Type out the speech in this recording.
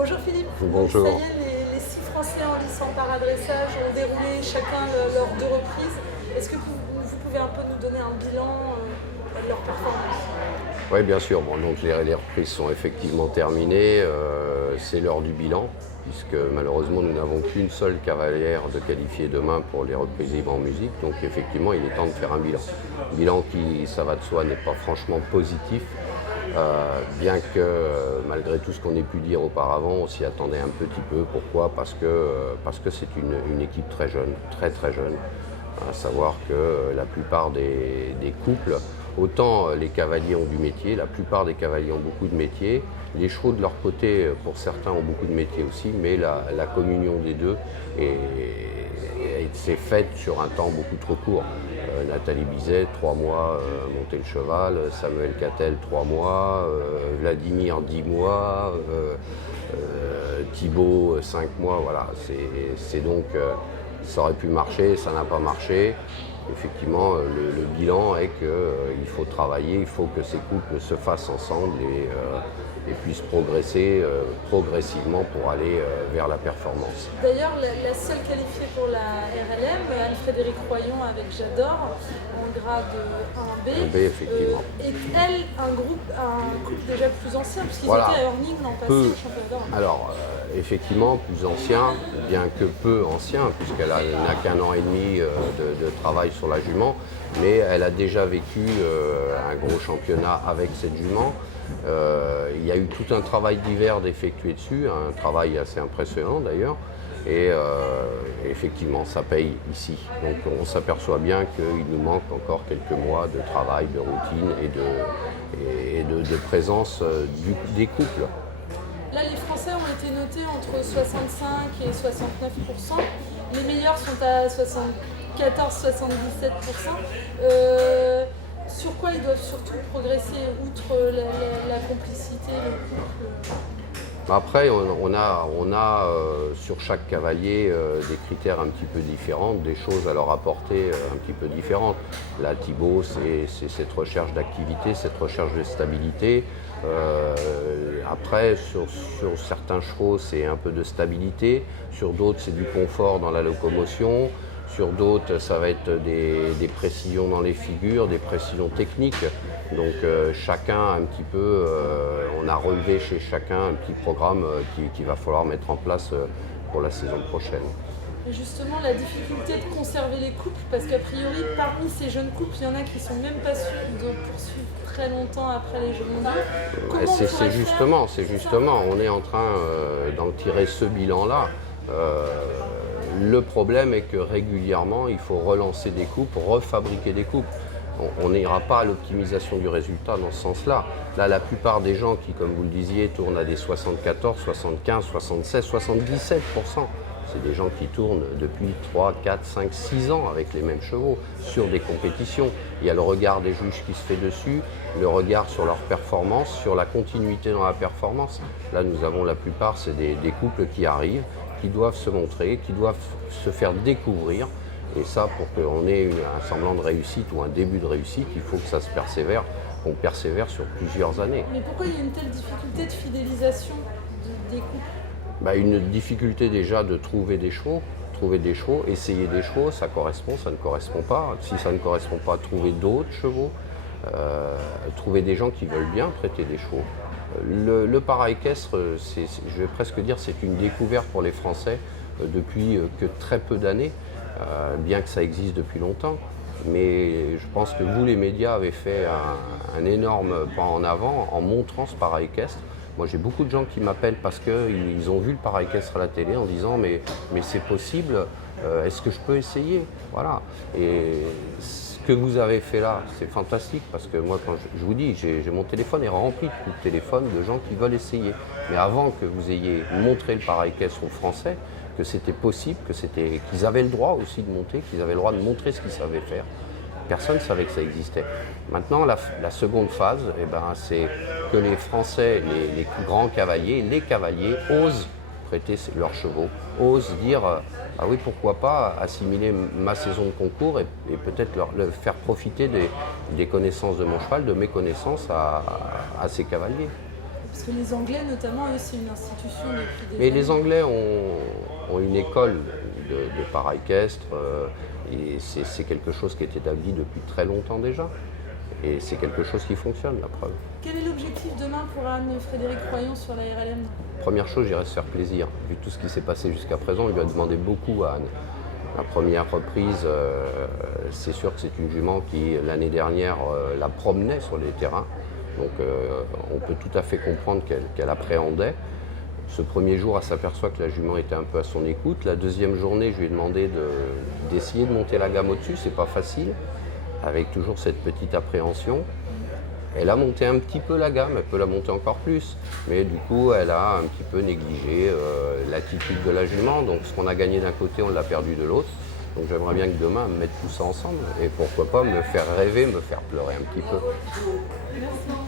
Bonjour Philippe. Bonjour. Ça y est, les 6 Français en lice en paradressage ont déroulé chacun leurs 2 reprises. Est-ce que vous pouvez un peu nous donner un bilan de leur performance? Oui, bien sûr. Bon, donc les reprises sont effectivement terminées. C'est l'heure du bilan, puisque malheureusement nous n'avons qu'une seule cavalière de qualifiée demain pour les reprises libres en musique. Donc effectivement, il est temps de faire un bilan. Bilan qui, ça va de soi, n'est pas franchement positif. Bien que malgré tout ce qu'on ait pu dire auparavant, on s'y attendait un petit peu. Pourquoi? Parce que c'est une équipe très jeune, très très jeune. À savoir que la plupart des couples, autant les cavaliers ont du métier, la plupart des cavaliers ont beaucoup de métiers. Les chevaux de leur côté, pour certains, ont beaucoup de métiers aussi, mais la communion des deux s'est faite sur un temps beaucoup trop court. Nathalie Bizet, 3 mois, monter le cheval, Samuel Cattel, 3 mois, Vladimir, 10 mois, Thibaut, 5 mois, voilà. C'est donc, ça aurait pu marcher, ça n'a pas marché. Effectivement, le bilan est qu'il faut travailler, il faut que ces couples se fassent ensemble et puissent progresser progressivement pour aller vers la performance. D'ailleurs, la seule qualifiée pour la RLM, Anne-Frédérique Royon avec J'adore, en grade 1B, Un B, effectivement. est-elle un couple déjà plus ancien, puisqu'ils Voilà. étaient à Hurling l'an passé Peu. au championnat d'Europe. Alors, effectivement, plus ancien, bien que peu ancien, puisqu'elle n'a qu'un an et demi de travail sur la jument, mais elle a déjà vécu un gros championnat avec cette jument. Il y a eu tout un travail d'hiver d'effectuer dessus, un travail assez impressionnant d'ailleurs, et effectivement, ça paye ici. Donc on s'aperçoit bien qu'il nous manque encore quelques mois de travail, de routine et de présence des couples. Là, les Français ont été notés entre 65 et 69%. Les meilleurs sont à 74-77%. Sur quoi ils doivent surtout progresser, outre la complicité, le couple? Après, on a sur chaque cavalier des critères un petit peu différents, des choses à leur apporter un petit peu différentes. Là, Thibaut, c'est cette recherche d'activité, cette recherche de stabilité. Après, sur certains chevaux, c'est un peu de stabilité. Sur d'autres, c'est du confort dans la locomotion. Sur d'autres, ça va être des précisions dans les figures, des précisions techniques. Donc chacun un petit peu, on a relevé chez chacun un petit programme qu'il va falloir mettre en place pour la saison prochaine. Et justement, la difficulté de conserver les couples, parce qu'a priori, parmi ces jeunes couples, il y en a qui ne sont même pas sûrs de poursuivre très longtemps après les Jeux mondiaux. Comment on pourrait C'est justement, on est en train d'en tirer ce bilan-là. Le problème est que régulièrement, il faut relancer des coupes, refabriquer des coupes. On n'ira pas à l'optimisation du résultat dans ce sens-là. Là, la plupart des gens qui, comme vous le disiez, tournent à des 74, 75, 76, 77%. C'est des gens qui tournent depuis 3, 4, 5, 6 ans avec les mêmes chevaux sur des compétitions. Il y a le regard des juges qui se fait dessus, le regard sur leur performance, sur la continuité dans la performance. Là, nous avons la plupart, c'est des couples qui arrivent, qui doivent se montrer, qui doivent se faire découvrir. Et ça, pour qu'on ait un semblant de réussite ou un début de réussite, il faut que ça se persévère, qu'on persévère sur plusieurs années. Mais pourquoi il y a une telle difficulté de fidélisation des couples? Une difficulté déjà de trouver des chevaux, essayer des chevaux, ça correspond, ça ne correspond pas. Si ça ne correspond pas, trouver d'autres chevaux, trouver des gens qui veulent bien prêter des chevaux. Le para-équestre, je vais presque dire, c'est une découverte pour les Français depuis que très peu d'années, bien que ça existe depuis longtemps. Mais je pense que vous, les médias, avez fait un énorme pas en avant en montrant ce para-équestre. Moi, j'ai beaucoup de gens qui m'appellent parce qu'ils ont vu le para-équestre à la télé en disant mais c'est possible, est-ce que je peux essayer? Voilà. Et ce que vous avez fait là, c'est fantastique parce que moi, quand je vous dis, j'ai mon téléphone est rempli de coups de téléphone de gens qui veulent essayer. Mais avant que vous ayez montré le para-équestre aux Français, que c'était possible, qu'ils avaient le droit aussi de monter, qu'ils avaient le droit de montrer ce qu'ils savaient faire. Personne ne savait que ça existait. Maintenant, la seconde phase, c'est que les Français, les grands cavaliers, les cavaliers osent prêter leurs chevaux, osent dire ah oui, pourquoi pas assimiler ma saison de concours et peut-être leur faire profiter des connaissances de mon cheval, de mes connaissances à ces cavaliers. Parce que les Anglais, notamment, eux, c'est une institution depuis des Mais années. les Anglais ont une école de para-équestre et c'est quelque chose qui est établi depuis très longtemps déjà. Et c'est quelque chose qui fonctionne, la preuve. Quel est l'objectif demain pour Anne-Frédérique Royon sur la RLM? Première chose, j'irais se faire plaisir. Vu tout ce qui s'est passé jusqu'à présent, on lui a demandé beaucoup à Anne. La première reprise, c'est sûr que c'est une jument qui, l'année dernière, la promenait sur les terrains. Donc on peut tout à fait comprendre qu'elle appréhendait. Ce premier jour, elle s'aperçoit que la jument était un peu à son écoute. La deuxième journée, je lui ai demandé d'essayer de monter la gamme au-dessus. C'est pas facile, avec toujours cette petite appréhension. Elle a monté un petit peu la gamme, elle peut la monter encore plus, mais du coup elle a un petit peu négligé l'attitude de la jument, donc ce qu'on a gagné d'un côté, on l'a perdu de l'autre. Donc j'aimerais bien que demain, me mettre tout ça ensemble, et pourquoi pas me faire rêver, me faire pleurer un petit peu. Merci.